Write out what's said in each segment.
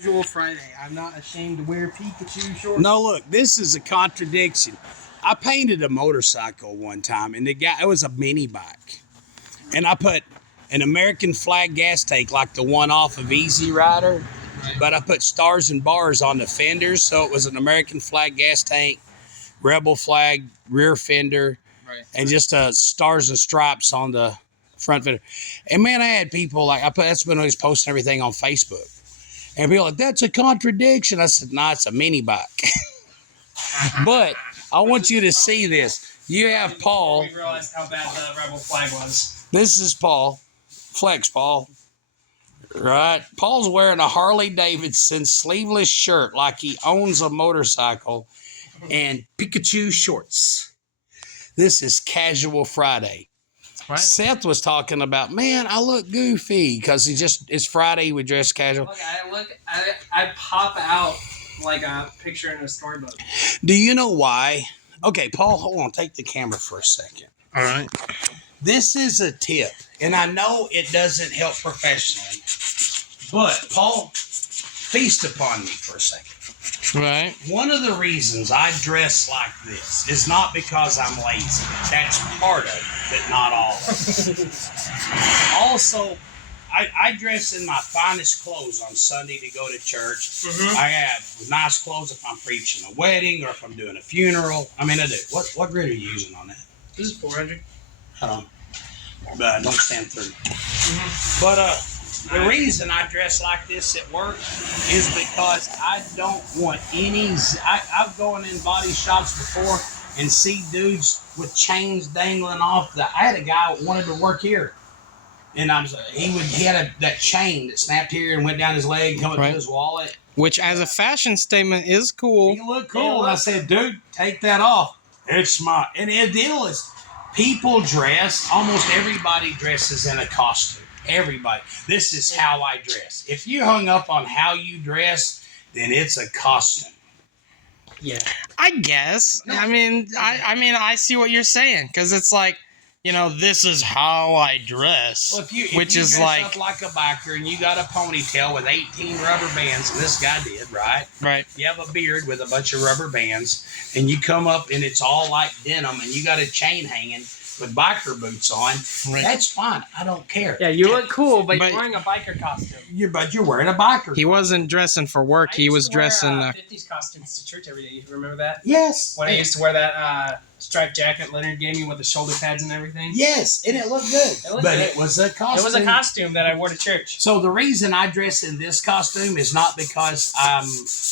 Casual Friday. I'm not ashamed to wear Pikachu shorts. No, look, this is a contradiction. I painted a motorcycle one time, and it was a mini bike. And I put an American flag gas tank like the one off of Easy Rider, but I put stars and bars on the fenders, so it was an American flag gas tank, rebel flag rear fender, and just stars and stripes on the front fender. And man, I had people that's when I was posting everything on Facebook. And people like, that's a contradiction. I said, no, it's a mini bike. But I want you to see this. You have Paul. We realized how bad the rebel flag was. This is Paul. Flex Paul. Right? Paul's wearing a Harley Davidson sleeveless shirt like he owns a motorcycle and Pikachu shorts. This is Casual Friday. Right. Seth was talking about, man, I look goofy because it's Friday. We dress casual. I pop out like a picture in a storybook. Do you know why? Okay, Paul, hold on. Take the camera for a second. All right. This is a tip, and I know it doesn't help professionally, but Paul, feast upon me for a second. Right. One of the reasons I dress like this is not because I'm lazy. That's part of it, but not all of it. Also, I dress in my finest clothes on Sunday to go to church. Mm-hmm. I have nice clothes if I'm preaching a wedding or if I'm doing a funeral. I mean, I do. What grid are you using on that? This is 400. But don't stand 30. Mm-hmm. But the reason I dress like this at work is because I don't want any. I've gone in body shops before and see dudes with chains dangling off. I had a guy who wanted to work here, and he had that chain that snapped here and went down his leg, come up to his wallet. Which, as a fashion statement, is cool. He looked cool. And I said, dude, take that off. It's my. And the deal is, people dress. Almost everybody dresses in a costume. Everybody. This is how I dress. If you hung up on how you dress, then it's a costume. Yeah. I guess. No. I mean, I see what you're saying, because it's like, this is how I dress. Well, if you dress up like a biker and you got a ponytail with 18 rubber bands, and this guy did, right? Right. You have a beard with a bunch of rubber bands, and you come up and it's all like denim, and you got a chain hanging with biker boots on, that's fine. I don't care. Yeah, you look cool, but you're wearing a biker costume. But you're wearing a biker. He wasn't dressing for work. He was dressing. I used to wear 50s costumes to church every day. You remember that? Yes. When I used to wear that striped jacket Leonard gave me with the shoulder pads and everything. Yes, and it looked good. It was a costume. It was a costume that I wore to church. So the reason I dress in this costume is not because I'm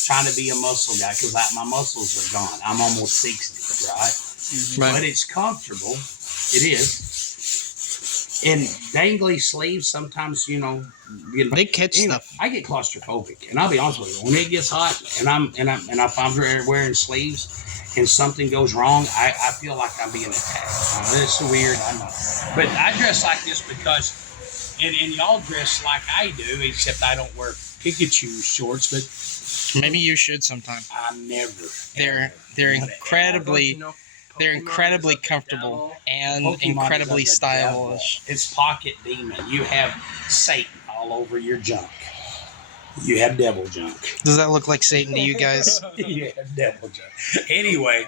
trying to be a muscle guy, because my muscles are gone. I'm almost 60, right? Mm-hmm. Right. But it's comfortable. It is. And dangly sleeves sometimes, they catch stuff. I get claustrophobic, and I'll be honest with you. When it gets hot, and if I'm wearing sleeves, and something goes wrong, I feel like I'm being attacked. It's weird, I know. But I dress like this because, and y'all dress like I do, except I don't wear Pikachu shorts. But maybe you should sometime. I never. They're incredibly. They're incredibly comfortable and Pokemon incredibly stylish. It's Pocket Demon. You have Satan all over your junk. You have devil junk. Does that look like Satan to you guys? You have devil junk. Anyway,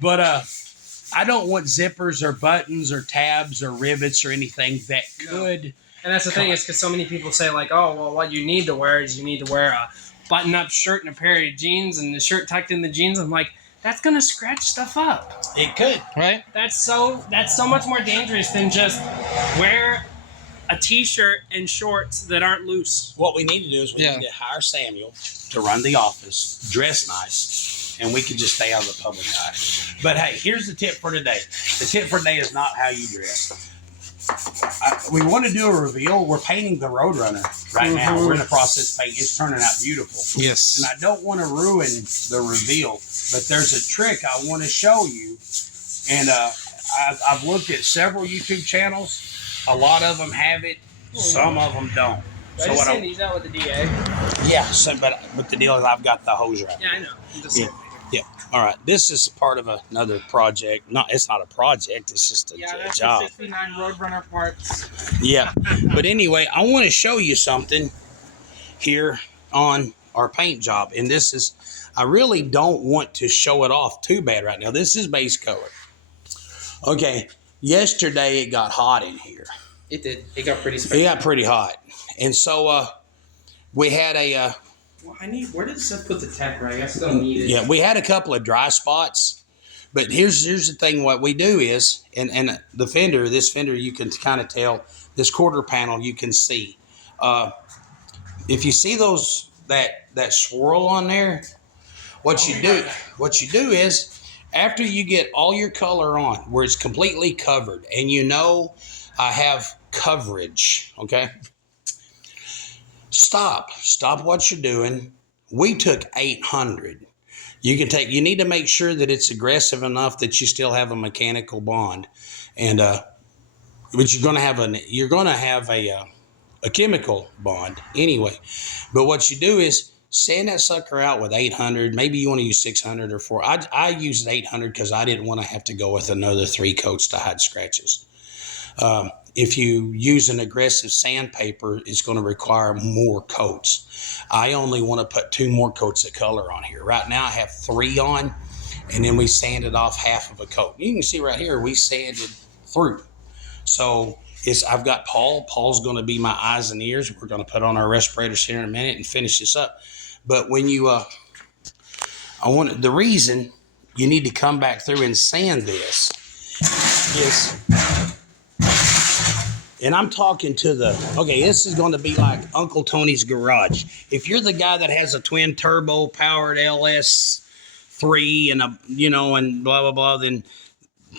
but I don't want zippers or buttons or tabs or rivets or anything that could. And that's the thing, is because so many people say, like, oh, well, what you need to wear is you need to wear a button-up shirt and a pair of jeans and the shirt tucked in the jeans. I'm like, that's gonna scratch stuff up. It could, right? That's so much more dangerous than just wear a t-shirt and shorts that aren't loose. What we need to do is we need to hire Samuel to run the office, dress nice, and we can just stay out of the public eye. But hey, here's the tip for today. The tip for today is not how you dress. We want to do a reveal. We're painting the Roadrunner right now. We're in the process of painting. It's turning out beautiful. Yes. And I don't want to ruin the reveal, but there's a trick I want to show you. And I've looked at several YouTube channels. A lot of them have it. Some of them don't. I just send these out with the DA. Yeah, but the deal is I've got the hose right. Yeah, I know. Yeah. All right. This is part of another project. It's not a project. It's just a job. The 69 Roadrunner parts. Yeah. But anyway, I want to show you something here on our paint job. And this is, I really don't want to show it off too bad right now. This is base color. Okay, yesterday it got hot in here. It did. It got pretty spicy. It got pretty hot. And so we had a... Well, where did Seth put the tech rag? I still need it. Yeah, we had a couple of dry spots. But here's the thing. What we do is, and the fender, this fender, you can kind of tell. This quarter panel, you can see. If you see that swirl on there, what you do is, after you get all your color on, where it's completely covered, and you know I have coverage. Okay. Stop what you're doing. We took 800. You need to make sure that it's aggressive enough that you still have a mechanical bond, and but you're gonna have a chemical bond anyway. But what you do is sand that sucker out with 800. Maybe you want to use 600 or 400. I used 800 because I didn't want to have to go with another 3 coats to hide scratches. If you use an aggressive sandpaper, it's going to require more coats. I only want to put 2 more coats of color on here. Right now I have 3 on, and then we sanded off half of a coat. You can see right here we sanded through. So I've got Paul. Paul's going to be my eyes and ears. We're going to put on our respirators here in a minute and finish this up. But when you, the reason you need to come back through and sand this is... And I'm talking to this is going to be like Uncle Tony's garage. If you're the guy that has a twin turbo powered LS3 and and blah, blah, blah, then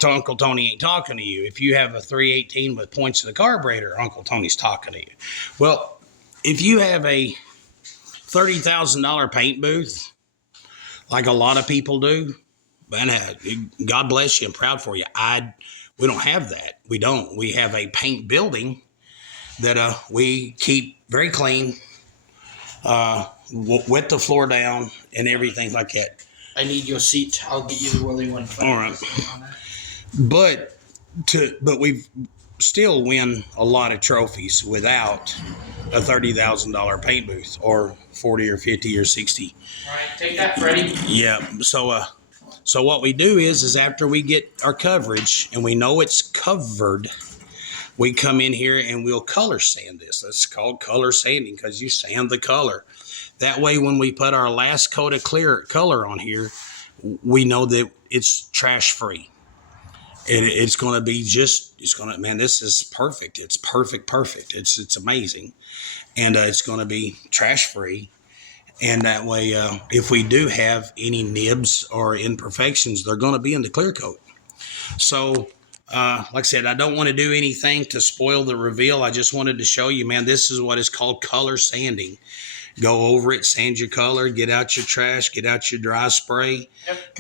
Uncle Tony ain't talking to you. If you have a 318 with points in the carburetor, Uncle Tony's talking to you. Well, if you have a $30,000 paint booth, like a lot of people do, man, God bless you. I'm proud for you. We don't have that. We don't. We have a paint building that we keep very clean, wet the floor down and everything like that. I need your seat. I'll get you the Willie one. All right. But we still win a lot of trophies without a $30,000 paint booth or 40 or 50 or 60. All right, take that, Freddie. Yeah. So what we do is after we get our coverage and we know it's covered, we come in here and we'll color sand this. That's called color sanding because you sand the color. That way, when we put our last coat of clear color on here, we know that it's trash free. It's going to be this is perfect. It's perfect. It's amazing. And it's going to be trash free. And that way, if we do have any nibs or imperfections, they're going to be in the clear coat. So, like I said, I don't want to do anything to spoil the reveal. I just wanted to show you, man, this is what is called color sanding. Go over it, sand your color, get out your trash, get out your dry spray,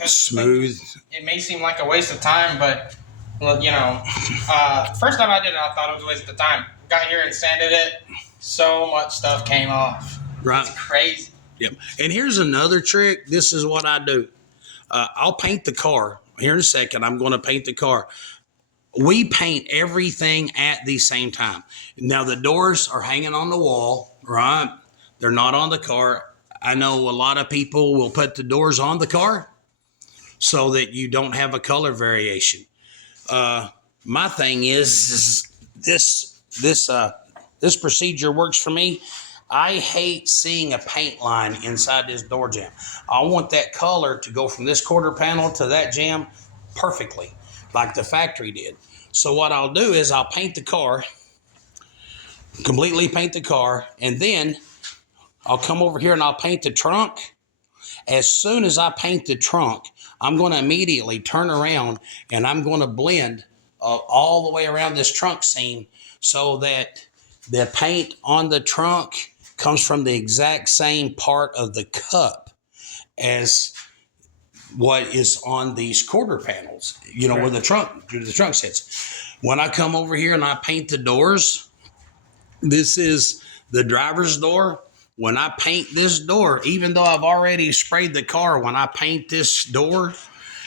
smooth. It may seem like a waste of time, but, first time I did it, I thought it was a waste of time. Got here and sanded it. So much stuff came off. Right. It's crazy. Yep. And here's another trick. This is what I do. I'll paint the car. Here in a second, I'm going to paint the car. We paint everything at the same time. Now, the doors are hanging on the wall, right? They're not on the car. I know a lot of people will put the doors on the car so that you don't have a color variation. My thing is this procedure works for me. I hate seeing a paint line inside this door jamb. I want that color to go from this quarter panel to that jamb perfectly, like the factory did. So what I'll do is I'll paint the car, completely paint the car, and then I'll come over here and I'll paint the trunk. As soon as I paint the trunk, I'm going to immediately turn around and I'm going to blend all the way around this trunk seam so that the paint on the trunk comes from the exact same part of the cup as what is on these quarter panels, where the trunk sits. When I come over here and I paint the doors, this is the driver's door. When I paint this door, even though I've already sprayed the car, when I paint this door,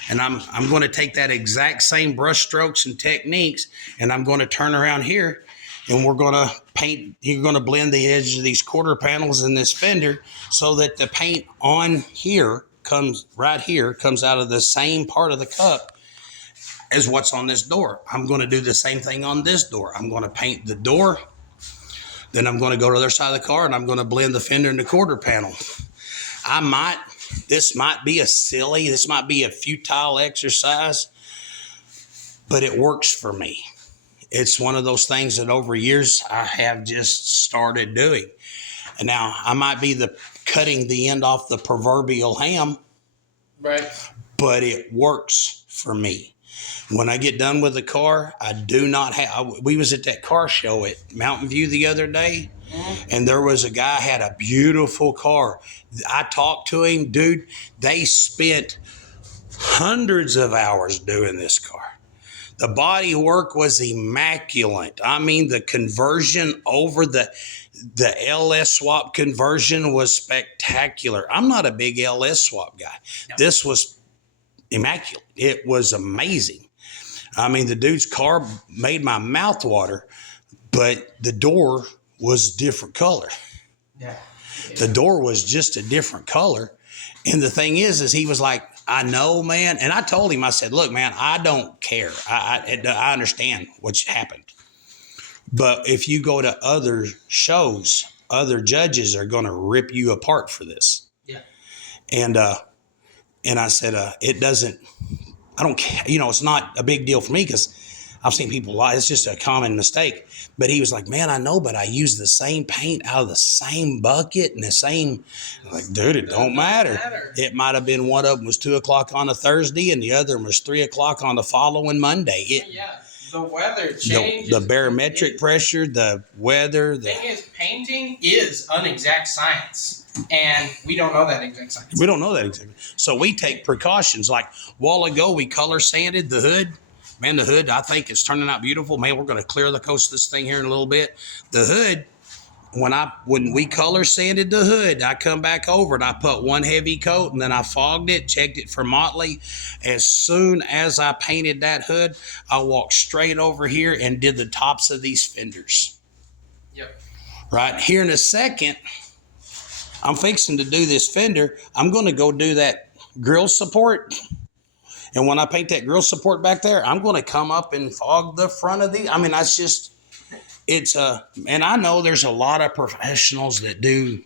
and I'm going to take that exact same brush strokes and techniques, and I'm going to turn around here, and we're going to paint. You're going to blend the edge of these quarter panels in this fender so that the paint on here comes out of the same part of the cup as what's on this door. I'm going to do the same thing on this door. I'm going to paint the door. Then I'm going to go to the other side of the car and I'm going to blend the fender and the quarter panel. This might be a futile exercise, but it works for me. It's one of those things that over years I have just started doing. And now I might be cutting the end off the proverbial ham, Right. but it works for me. When I get done with the car, I do not have. We was at that car show at Mountain View the other day, and there was a guy had a beautiful car. I talked to him, dude. They spent hundreds of hours doing this car. The body work was immaculate. I mean, the conversion over the LS swap conversion was spectacular. I'm not a big LS swap guy. No. This was immaculate. It was amazing. I mean, the dude's car made my mouth water, but the door was different color. Yeah. The door was just a different color. And the thing is he was like, I know, man. And I told him, I said, look, man, I don't care. I understand what's happened. But if you go to other shows, other judges are going to rip you apart for this. Yeah. And I said, it doesn't, I don't care. It's not a big deal for me because I've seen people lie. It's just a common mistake. But he was like, man, I know, but I use the same paint out of the same bucket and the same. I'm like, dude, it don't matter. It might have been one of them was 2:00 on a Thursday and the other one was 3:00 on the following Monday. The weather changes. The barometric pressure, the weather. The thing is, painting is unexact science. And we don't know that exact science. We don't know that exactly. So we take precautions. Like a while ago, we color sanded the hood. Man, the hood, I think it's turning out beautiful. Man, we're going to clear the coast of this thing here in a little bit. The hood, when we color sanded the hood, I come back over and I put one heavy coat and then I fogged it, checked it for motley. As soon as I painted that hood, I walked straight over here and did the tops of these fenders. Yep. Right here in a second, I'm fixing to do this fender. I'm going to go do that grill support. And when I paint that grill support back there, I'm going to come up and fog the front of the. I mean, that's just, and I know there's a lot of professionals that do.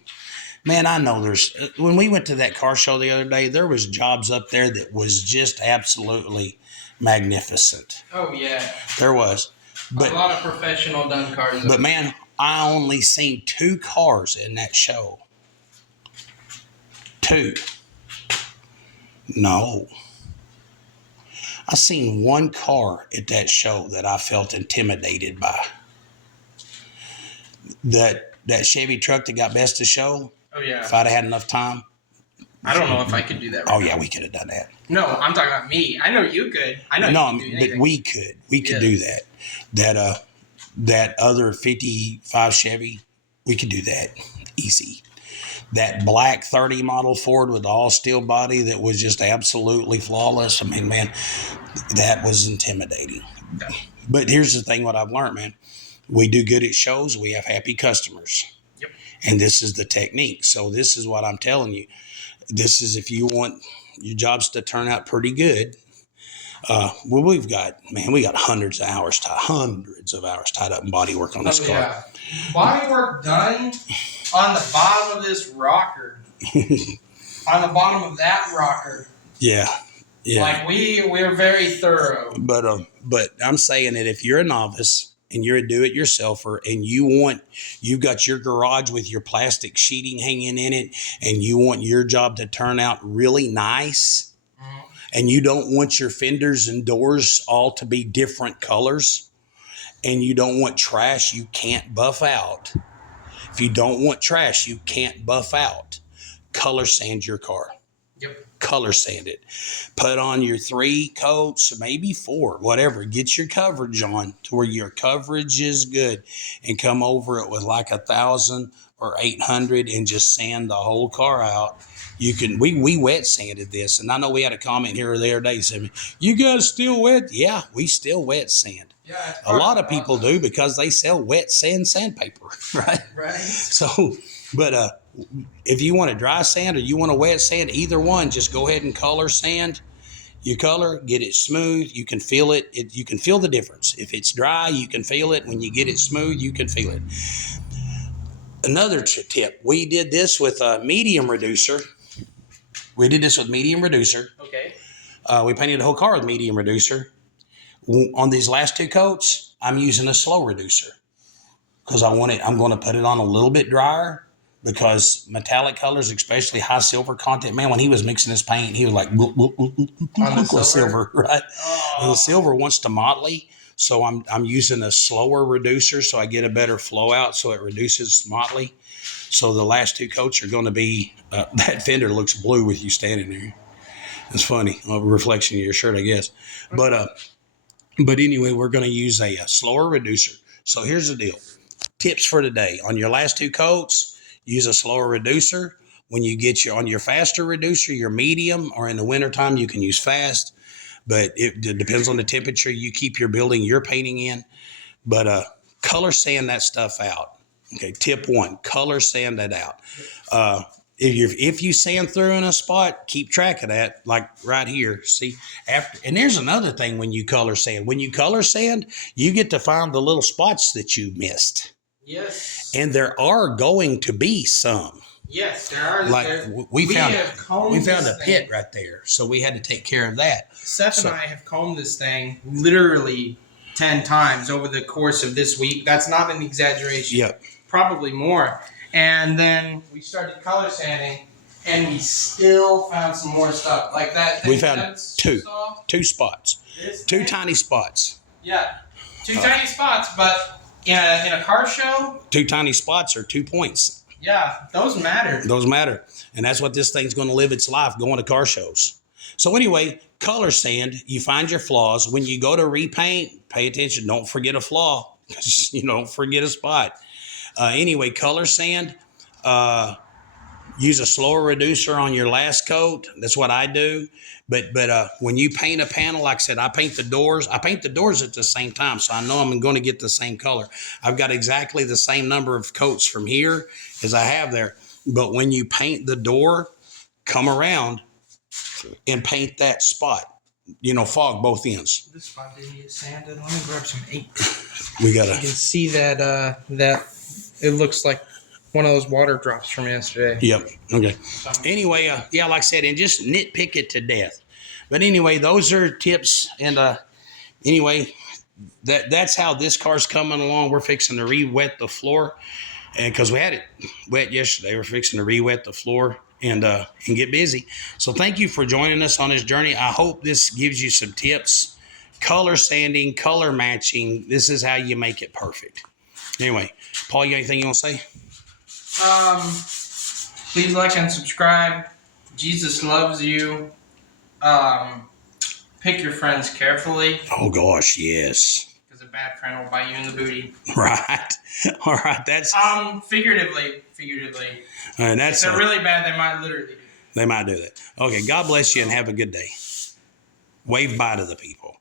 Man, I know when we went to that car show the other day, there was jobs up there that was just absolutely magnificent. Oh, yeah. There was. But, a lot of professional done cars. But man, I only seen 2 cars in that show. 2. No. I seen 1 car at that show that I felt intimidated by. That Chevy truck that got best of show. Oh, yeah. If I'd have had enough time. I don't know if I could do that. Right now. We could have done that. No, I'm talking about me. I know you could. I know you could do anything. But we could. We could do that. That other 55 Chevy, we could do that easy. That black 30 model Ford with the all steel body that was just absolutely flawless. I mean, man, that was intimidating. But here's the thing, what I've learned, man. We do good at shows. We have happy customers. Yep. And this is the technique. So this is what I'm telling you. This is if you want your jobs to turn out pretty good. We got hundreds of hours tied up in body work on this car. Yeah. Body work done on the bottom of this rocker. On the bottom of that rocker. Yeah. Yeah. Like we're very thorough. But I'm saying that if you're a novice and you're a do-it-yourselfer and you've got your garage with your plastic sheeting hanging in it and you want your job to turn out really nice and you don't want your fenders and doors all to be different colors and you don't want trash you can't buff out. If you don't want trash you can't buff out, color sand your car. Yep. Color sand it. Put on your 3 coats, maybe 4, whatever. Get your coverage on to where your coverage is good and come over it with like 1,000 or 800 and just sand the whole car out. You can, we wet sanded this. And I know we had a comment here the other day saying, you guys still wet? Yeah, we still wet sand. Yeah, A lot of people do because they sell wet sand sandpaper, right? Right. So, but if you want a dry sand or you want a wet sand, either one, just go ahead and color sand. You color, get it smooth. You can feel it. You can feel the difference. If it's dry, you can feel it. When you get it smooth, you can feel it. Another tip: we did this with a medium reducer. Okay. We painted the whole car with medium reducer. On these last two coats, I'm using a slow reducer because I'm going to put it on a little bit drier because metallic colors, especially high silver content, man, when he was mixing his paint, he was like, silver, right? Oh. The silver wants to motley. So I'm using a slower reducer so I get a better flow out so it reduces motley. So the last two coats are going to be, that fender looks blue with you standing there. It's funny, a reflection of your shirt, I guess. But anyway, we're going to use a slower reducer. So here's the deal. Tips for today. On your last two coats, use a slower reducer. When you get on your faster reducer, your medium, or in the wintertime, you can use fast. But it depends on the temperature you keep your building you're painting in. But color sand that stuff out. Okay, tip one, color sand that out. If you sand through in a spot, keep track of that, like right here. See, and there's another thing when you color sand. When you color sand, you get to find the little spots that you missed. Yes. And there are going to be some. Yes, there are. Like we found a thing. pit right there, so we had to take care of that. Seth and I have combed this thing literally 10 times over the course of this week. That's not an exaggeration. Yep. Probably more. And then we started color sanding, and we still found some more stuff like that. We found two spots, two tiny spots. Yeah, two tiny spots, but in a car show, 2 tiny spots are 2 points. yeah, those matter. Those matter, and that's what this thing's going to live its life, going to car shows. So anyway, color sand. You find your flaws when you go to repaint. Pay attention. Don't forget a flaw. Don't forget a spot. Anyway, color sand. Use a slower reducer on your last coat. That's what I do. But when you paint a panel, like I said, I paint the doors. I paint the doors at the same time, so I know I'm going to get the same color. I've got exactly the same number of coats from here as I have there. But when you paint the door, come around and paint that spot. Fog both ends. This spot didn't get sanded. Let me grab some ink. We gotta. You can see that it looks like one of those water drops from yesterday. Yep. Okay. Anyway, like I said, and just nitpick it to death. But anyway, those are tips. And anyway, that's how this car's coming along. We're fixing to re-wet the floor, and because we had it wet yesterday, we're fixing to re-wet the floor and get busy. So thank you for joining us on this journey. I hope this gives you some tips. Color sanding, color matching. This is how you make it perfect. Anyway, Paul, you got anything you want to say? Please like and subscribe. Jesus loves you. Pick your friends carefully. Oh gosh, yes. Because a bad friend will bite you in the booty. Right. All right. That's figuratively. And that's if they're really bad, they might literally do. They might do that. Okay. God bless you and have a good day. Wave bye to the people.